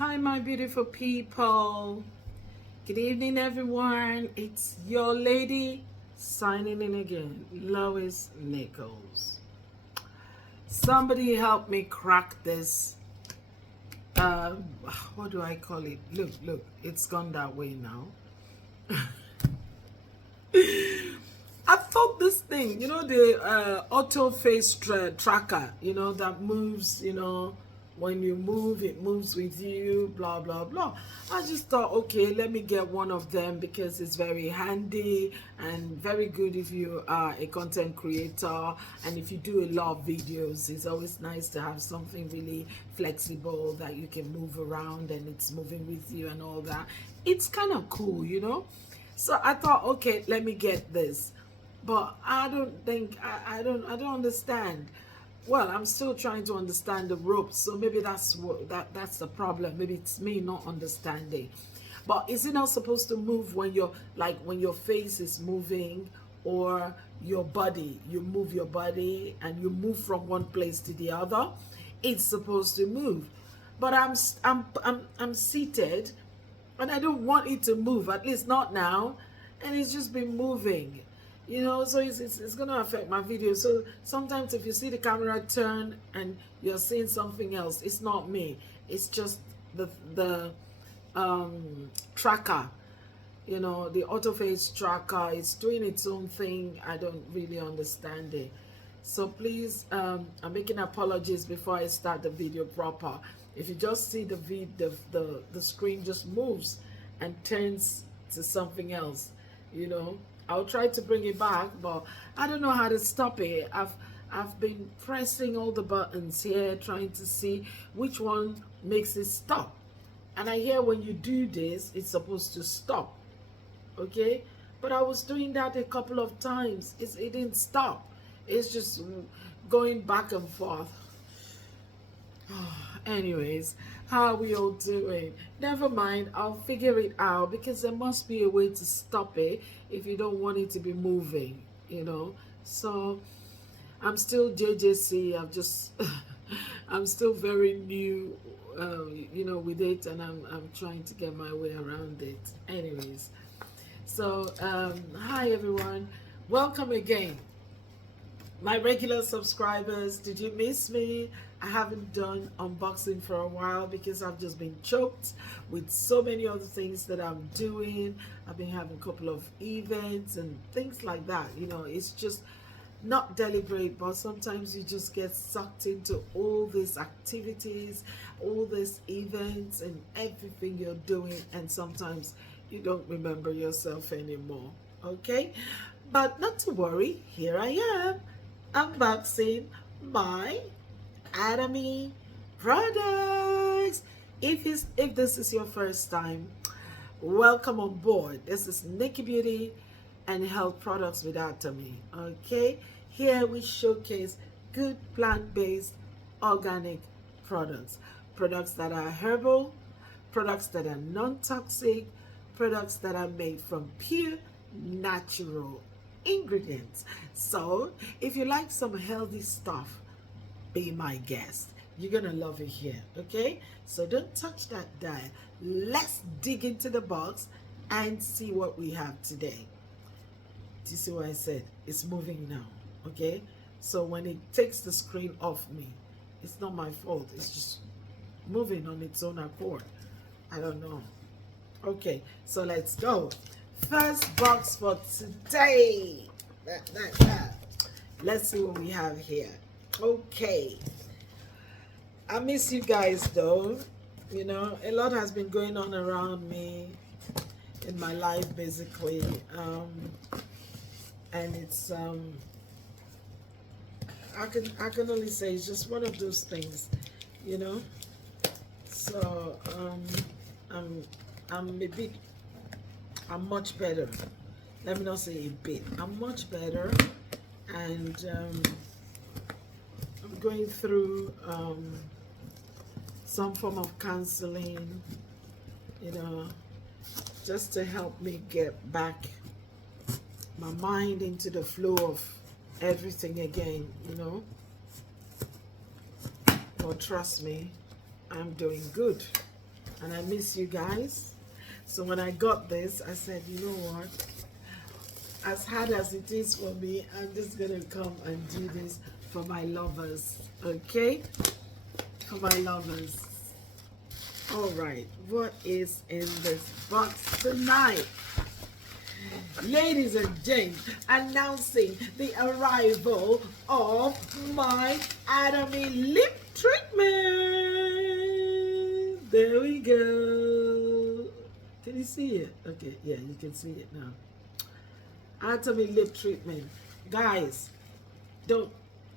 Hi, my beautiful people. Good evening, everyone. It's your lady signing in again, Lois Nichols. Somebody help me crack this. Uh, what do I call it? Look, it's gone that way now. I thought this thing, the auto face tracker, that moves, when you move, it moves with you, blah, blah, blah. I just thought, okay, let me get one of them because it's very handy and very good if you are a content creator and if you do a lot of videos. It's always nice to have something really flexible that you can move around and it's moving with you and all that. It's kind of cool, So I thought, okay, let me get this. But I don't think I don't understand. Well, I'm still trying to understand the ropes, so maybe that's that's the problem. Maybe it's me not understanding. But is it not supposed to move when you're when your face is moving or your body? You move your body and you move from one place to the other. It's supposed to move. But I'm seated and I don't want it to move, at least not now, and it's just been moving, so it's going to affect my video. So sometimes if you see the camera turn and you're seeing something else, it's not me, it's just the tracker, the autoface tracker. It's doing its own thing. I don't really understand it, so please, I'm making apologies before I start the video proper. If you just see the screen just moves and turns to something else, I'll try to bring it back, but I don't know how to stop it. I've been pressing all the buttons here, trying to see which one makes it stop. And I hear when you do this, it's supposed to stop. Okay? But I was doing that a couple of times. It didn't stop. It's just going back and forth. Anyways, how are we all doing? Never mind, I'll figure it out because there must be a way to stop it if you don't want it to be moving, So I'm still JJC. I'm still very new, with it, and I'm trying to get my way around it. Anyways, so hi everyone, welcome again. My regular subscribers, did you miss me? I haven't done unboxing for a while because I've just been choked with so many other things that I'm doing. I've been having a couple of events and things like that. It's just not deliberate, but sometimes you just get sucked into all these activities, all these events and everything you're doing, and sometimes you don't remember yourself anymore. Okay? But not to worry, here I am unboxing my Atomy products. If this is your first time, welcome on board. This is Nikki Beauty and Health Products with Atomy. Okay, here we showcase good plant-based organic products that are herbal, products that are non-toxic, products that are made from pure natural ingredients. So if you like some healthy stuff, be my guest. You're gonna love it here. Okay, so don't touch that dial. Let's dig into the box and see what we have today. Do you see what I said? It's moving now. Okay, so when it takes the screen off me, it's not my fault. It's just moving on its own accord. I don't know. Okay, so let's go. First box for today. Let's see what we have here. Okay, I miss you guys though. A lot has been going on around me in my life, basically, and it's I can only say it's just one of those things, so I'm much better. Let me not say a bit. I'm much better, and I'm going through some form of counseling, just to help me get back my mind into the flow of everything again, But trust me, I'm doing good. and I miss you guys. So when I got this, I said, you know what, as hard as it is for me, I'm just gonna come and do this for my lovers. Okay, for my lovers. All right, what is in this box tonight? Ladies and gents, announcing the arrival of my Atomy Lip Treatment. There we go. Can you see it? Okay, yeah, you can see it now. Atomy Lip Treatment. Guys,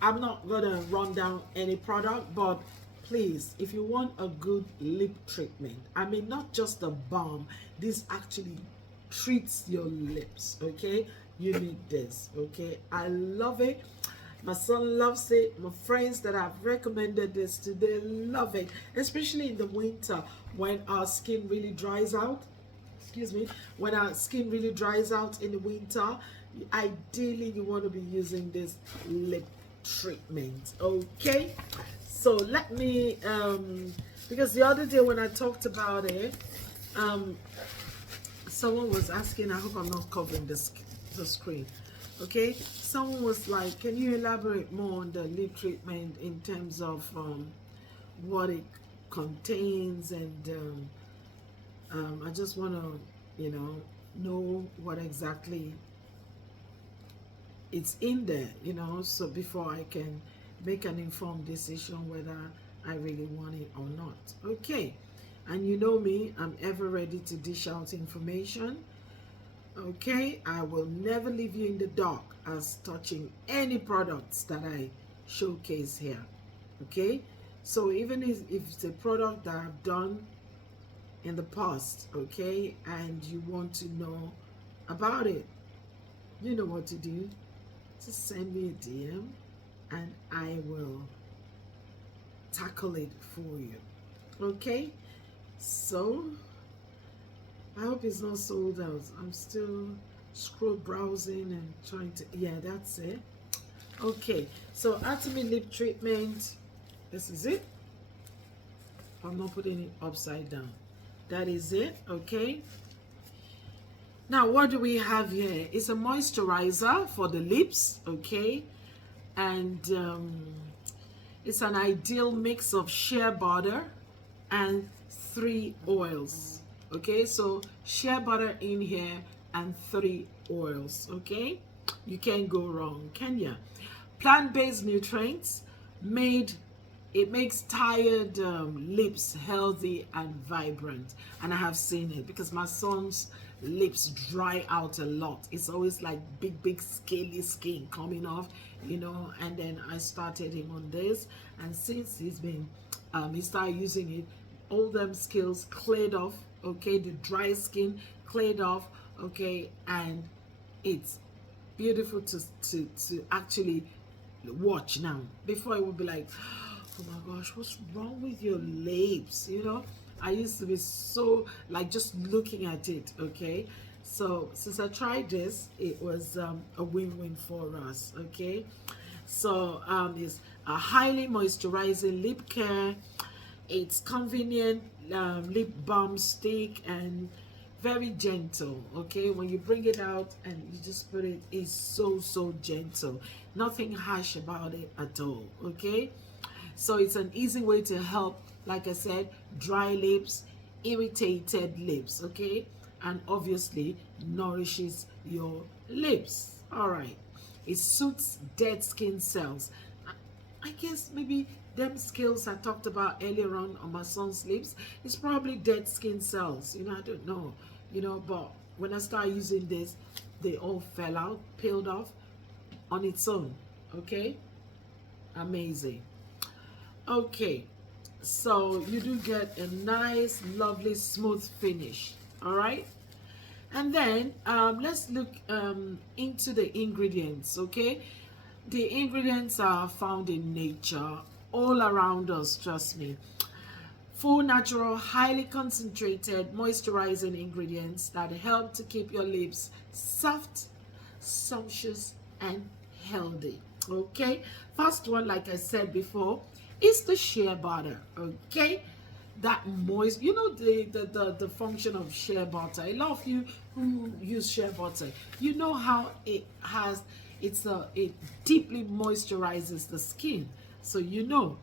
I'm not gonna run down any product, but please, if you want a good lip treatment, I mean, not just a balm, this actually treats your lips. Okay, you need this. Okay, I love it. My son loves it. My friends that I've recommended this to, they love it, especially in the winter when our skin really dries out. Excuse me, when our skin really dries out in the winter, ideally you want to be using this lip treatment. Okay, so let me because the other day when I talked about it, someone was asking, I hope I'm not covering the screen. Okay, someone was like, can you elaborate more on the lip treatment in terms of what it contains, and I just want to, know what exactly it's in there, so before I can make an informed decision whether I really want it or not. Okay, and you know me, I'm ever ready to dish out information. Okay, I will never leave you in the dark as touching any products that I showcase here. Okay, so even if it's a product that I've done in the past, okay, and you want to know about it, you know what to do. Just send me a DM and I will tackle it for you. Okay, so I hope it's not sold out. I'm still scroll browsing and trying to, yeah, that's it. Okay, so Atomy Lip Treatment, this is it. I'm not putting it upside down. That is it. Okay, now what do we have here? It's a moisturizer for the lips. Okay, and it's an ideal mix of shea butter and 3 oils. Okay, so shea butter in here and 3 oils. Okay, you can't go wrong, can ya? Plant-based nutrients it makes tired lips healthy and vibrant. And I have seen it because my son's lips dry out a lot. It's always like big scaly skin coming off, and then I started him on this, and since he started using it, all them scales cleared off. Okay, the dry skin cleared off. Okay, and it's beautiful to actually watch now. Before it would be like, oh my gosh, what's wrong with your lips? I used to be so like just looking at it. Okay, so since I tried this, it was a win-win for us. Okay, so it's a highly moisturizing lip care. It's convenient lip balm stick and very gentle. Okay, when you bring it out and you just put it, it's so gentle, nothing harsh about it at all. Okay, so it's an easy way to help, like I said, dry lips, irritated lips. Okay, and obviously nourishes your lips. All right, it suits dead skin cells. I guess maybe them scales I talked about earlier on my son's lips, it's probably dead skin cells. I don't know. But when I started using this, they all fell out, peeled off on its own. Okay, amazing. Okay, so you do get a nice, lovely, smooth finish. All right, and then let's look into the ingredients. Okay, the ingredients are found in nature all around us, trust me. Full natural, highly concentrated moisturizing ingredients that help to keep your lips soft, sumptuous, and healthy. Okay, first one, like I said before, is the shea butter. Okay, that moist, you know, the function of shea butter. A lot of you who use shea butter, you know how it has, it deeply moisturizes the skin, so you know.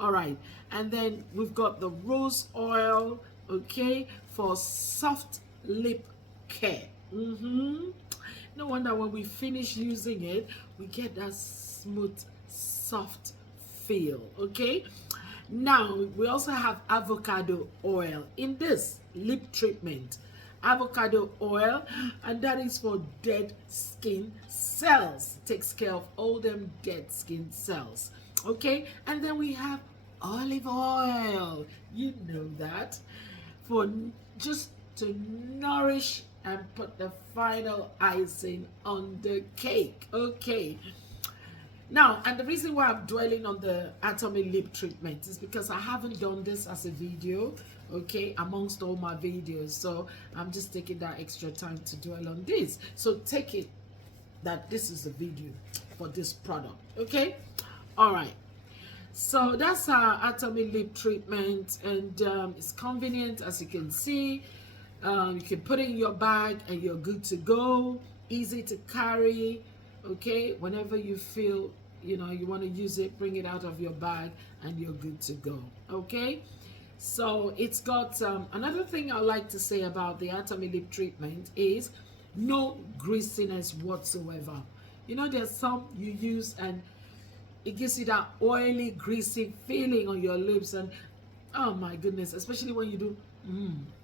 All right, and then we've got the rose oil, okay, for soft lip care. No wonder when we finish using it, we get that smooth, soft feel, okay? Now, we also have avocado oil in this lip treatment. Avocado oil, and that is for dead skin cells. Takes care of all them dead skin cells, okay? And then we have olive oil. You know that, for just to nourish and put the final icing on the cake, okay? Now, and the reason why I'm dwelling on the Atomy Lip Treatment is because I haven't done this as a video, okay, amongst all my videos. So I'm just taking that extra time to dwell on this. So take it that this is the video for this product, okay? All right. So that's our Atomy Lip Treatment, and it's convenient, as you can see. You can put it in your bag and you're good to go. Easy to carry, okay? Whenever you feel, you know, you want to use it, bring it out of your bag and you're good to go, okay? So it's got another thing I like to say about the Atomy Lip Treatment is no greasiness whatsoever. You know, there's some you use and it gives you that oily, greasy feeling on your lips, and oh my goodness, especially when you do,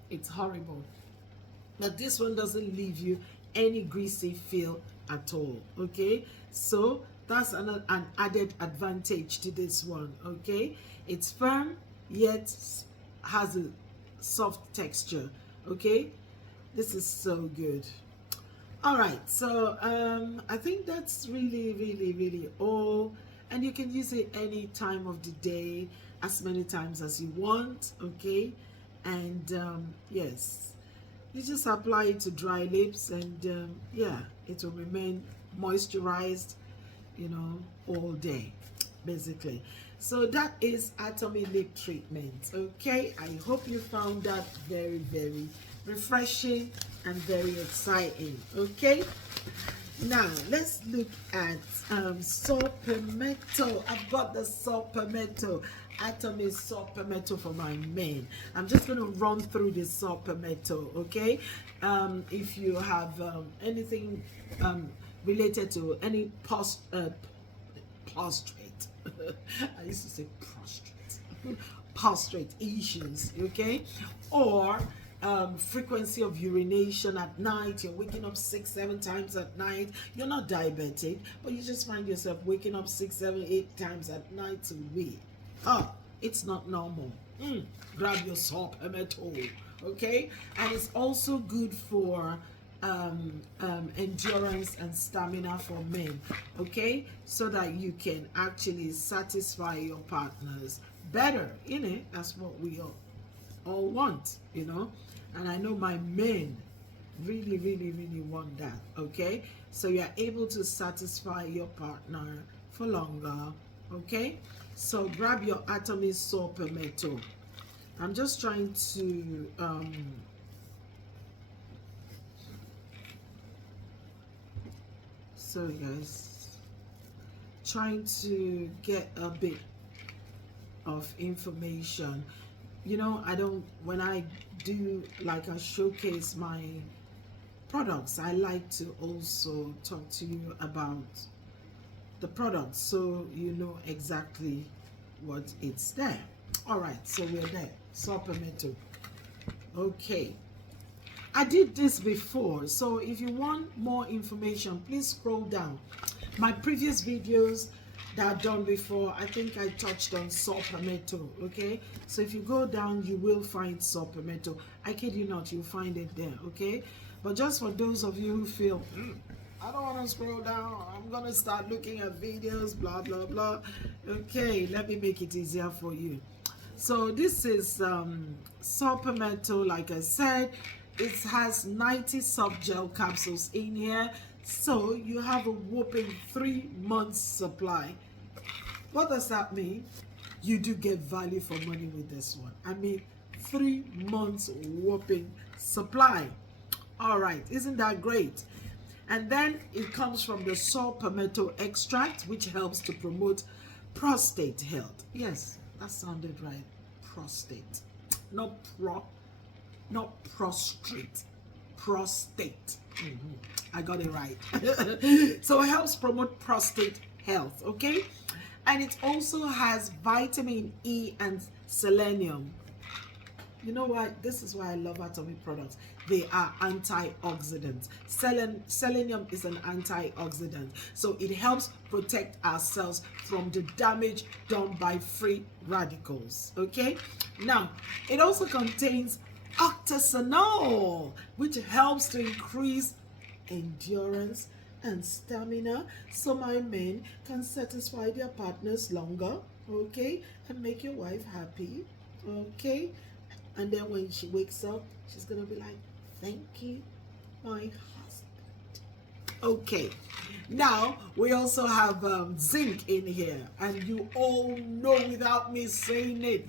it's horrible. But this one doesn't leave you any greasy feel at all, okay? So that's an added advantage to this one, okay? It's firm, yet has a soft texture, okay? This is so good. All right, so I think that's really all, and you can use it any time of the day, as many times as you want, okay? And yes, you just apply it to dry lips, and yeah, it will remain moisturized, you know, all day, basically. So that is Atomy Lip Treatment, okay? I hope you found that very refreshing and very exciting, okay? Now let's look at saw palmetto. I've got the saw palmetto, Atomy saw palmetto for my men. I'm just going to run through this saw palmetto, okay? If you have anything related to any prostrate I used to say prostrate issues, okay, or frequency of urination at night, you're waking up 6-7 times at night, you're not diabetic, but you just find yourself waking up 6-7-8 times at night to wee. It's not normal. Grab your saw palmetto, okay? And it's also good for endurance and stamina for men, okay, so that you can actually satisfy your partners better, you know. That's what we all want, you know, and I know my men really want that, okay? So you're able to satisfy your partner for longer, okay? So grab your Atomy saw palmetto. I'm just trying to so guys, trying to get a bit of information. You know, when I do, like, I showcase my products, I like to also talk to you about the products so you know exactly what it's there. All right, so we're there. Saw palmetto. Okay, I did this before, so if you want more information, please scroll down. My previous videos that I've done before, I think I touched on saw palmetto, okay? So if you go down, you will find saw palmetto. I kid you not, you'll find it there, okay? But just for those of you who feel, I don't want to scroll down, I'm gonna start looking at videos, blah blah, okay, let me make it easier for you. So this is saw palmetto. Like I said, it has 90 soft gel capsules in here, so you have a whopping 3 months supply. What does that mean? You do get value for money with this one. I mean, 3 months whopping supply. All right, isn't that great? And then it comes from the saw palmetto extract, which helps to promote prostate health. Yes, that sounded right. Prostate. Not prostrate. Prostate. I got it right. So it helps promote prostate health, okay? And it also has vitamin E and selenium. You know what? This is why I love Atomy products. They are antioxidants. Selenium is an antioxidant. So it helps protect our cells from the damage done by free radicals. Okay? Now, it also contains octasanol, which helps to increase endurance and stamina, so my men can satisfy their partners longer, okay, and make your wife happy, okay. And then when she wakes up, she's gonna be like, thank you, my husband. Okay, now we also have zinc in here, and you all know without me saying it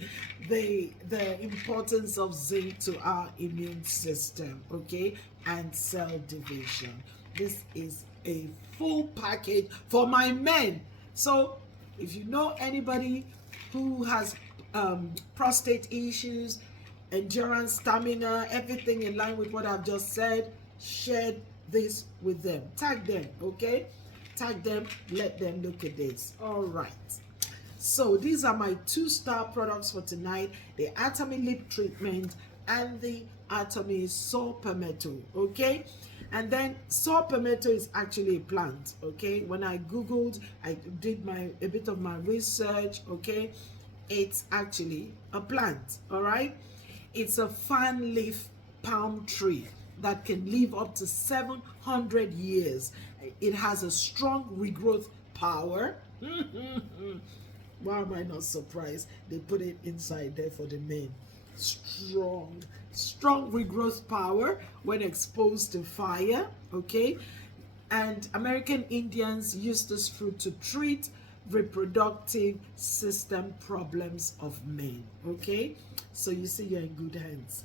the importance of zinc to our immune system, okay, and cell division. This is a full package for my men. So if you know anybody who has prostate issues, endurance, stamina, everything in line with what I've just said, share this with them. Tag them, okay? Tag them, let them look at this. All right. So these are my 2-star products for tonight, the Atomy Lip Treatment and the Atomy O-Saw Palmetto, okay? And then saw palmetto is actually a plant, okay? When I googled, I did a bit of my research, okay? It's actually a plant, all right? It's a fan leaf palm tree that can live up to 700 years. It has a strong regrowth power. Why am I not surprised? They put it inside there for the men. Strong regrowth power when exposed to fire, okay? And American Indians use this fruit to treat reproductive system problems of men, okay? So you see, you're in good hands.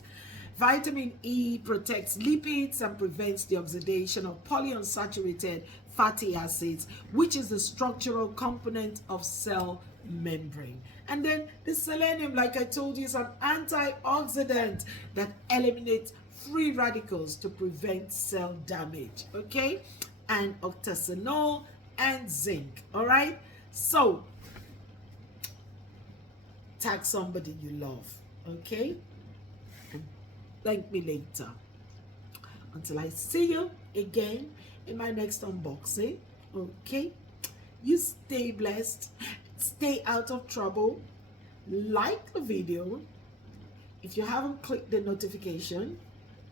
Vitamin E protects lipids and prevents the oxidation of polyunsaturated fatty acids, which is the structural component of cell membrane. And then the selenium, like I told you, is an antioxidant that eliminates free radicals to prevent cell damage, okay? And octasanol and zinc, all right? So tag somebody you love, okay? And thank me later. Until I see you again in my next unboxing, okay? You stay blessed, stay out of trouble, like the video. If you haven't clicked the notification,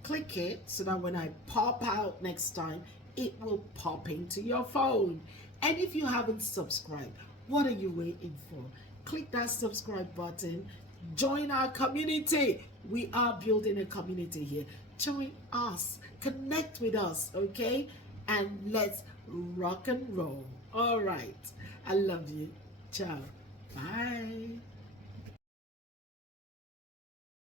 click it so that when I pop out next time, it will pop into your phone. And if you haven't subscribed, what are you waiting for? Click that subscribe button. Join our community. We are building a community here. Join us. Connect with us, okay? And let's rock and roll. All right. I love you. Ciao. Bye.